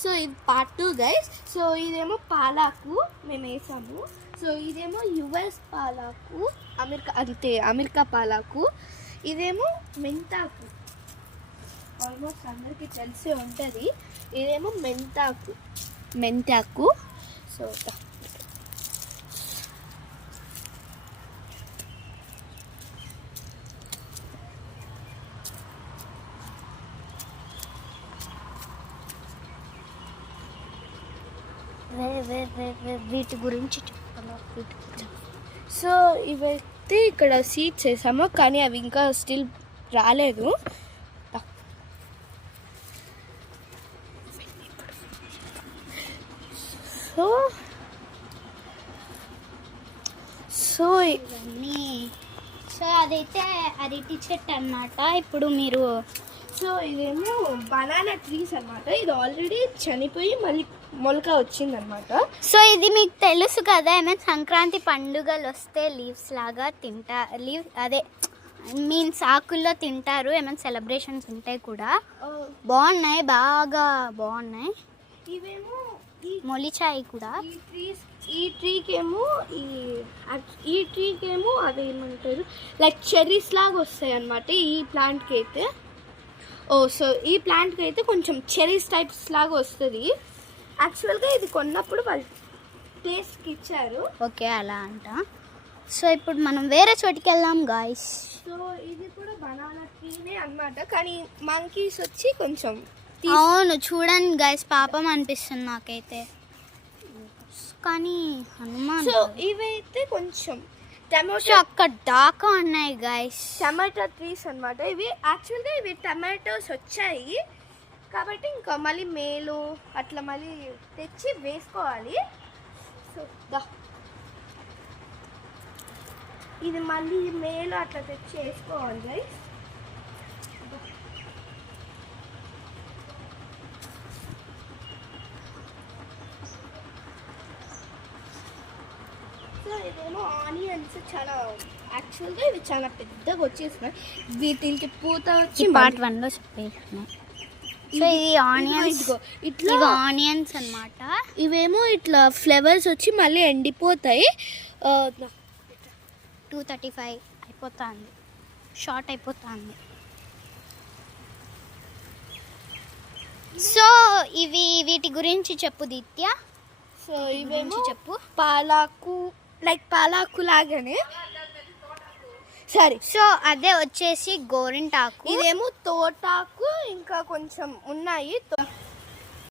So ఇది part 2 guys. So ఇదేమో పాలాకు మేము వేసాము. సో ఇదేమో యుఎస్ పాలాకు, అమెరికా పాలాకు. ఇదేమో మెంతాకు, ఆల్మోస్ట్ అందరికీ తెలిసే ఉంటుంది. ఇదేమో మెంతాకు. సో వీటి గురించి చెప్తాను. సో ఇవైతే ఇక్కడ సీడ్స్ వేసాము, కానీ అవి ఇంకా స్టిల్ రాలేదు. సో ఇవన్నీ అదైతే అరటి చెట్టు అన్నమాట. ఇప్పుడు మీరు ఇదేమో బనానా ట్రీస్ అన్నమాట. ఇది ఆల్రెడీ చనిపోయి మళ్ళీ మొలక వచ్చిందనమాట. సో ఇది మీకు తెలుసు కదా, ఏమైనా సంక్రాంతి పండుగలు వస్తే లీవ్స్ లాగా మీన్స్ ఆకుల్లో తింటారు. ఏమైనా సెలబ్రేషన్స్ ఉంటాయి కూడా. బాగున్నాయి, బాగా బాగున్నాయి. ఇవేమో మొలిచాయి కూడా. ఈ ట్రీకేమో అవి ఏమంటారు, లైక్ చెర్రీస్ లాగా వస్తాయి అన్నమాట ఈ ప్లాంట్కి అయితే. సో ఈ ప్లాంట్కి అయితే కొంచెం చెర్రీస్ టైప్స్ లాగా వస్తుంది. యాక్చువల్గా ఇది కొన్నప్పుడు వాళ్ళు టేస్ట్కి ఇచ్చారు. ఓకే, అలా అంట. సో ఇప్పుడు మనం వేరే చోటికి వెళ్దాం గాయ్స్. సో ఇది కూడా బనానా ట్రీనే అన్నమాట, కానీ మంకీస్ వచ్చి కొంచెం అవును చూడండి గాయ్స్, పాపం అనిపిస్తుంది నాకైతే. కానీ హనుమాన్. సో ఇవైతే కొంచెం టమాటో అక్కడ దాకా ఉన్నాయి గాయ్స్, టమాటో ట్రీస్ అన్నమాట. ఇవి యాక్చువల్గా టమాటోస్ వచ్చాయి కాబట్టి ఇంకా మళ్ళీ మేలు అట్లా మళ్ళీ తెచ్చి వేసుకోవాలి. సో ఇది మళ్ళీ మేలు అట్లా తెచ్చి వేసుకోవాలి గైస్. సో ఇదేమో ఆనియన్స్. యాక్చువల్గా ఇవి చాలా పెద్దగా వచ్చేసినాయి. వీటికి పూత వచ్చి పార్ట్ 1లో చెప్పేసినాయి. సో ఇది ఆనియన్స్, ఇట్లా ఆనియన్స్ అన్నమాట. ఇవేమో ఇట్లా ఫ్లేవర్స్ వచ్చి మళ్ళీ ఎండిపోతాయి. 235 అయిపోతుంది, షార్ట్ అయిపోతుంది. సో వీటి గురించి చెప్పు దిత్య. సో ఇవేమో చెప్పు. పాలాకు, లైక్ పాలాకు లాగానే. సరే, సో అదే వచ్చేసి గోరింటాకు. ఇదేమో తోటాకు, ఇంకా కొంచెం ఉన్నాయి.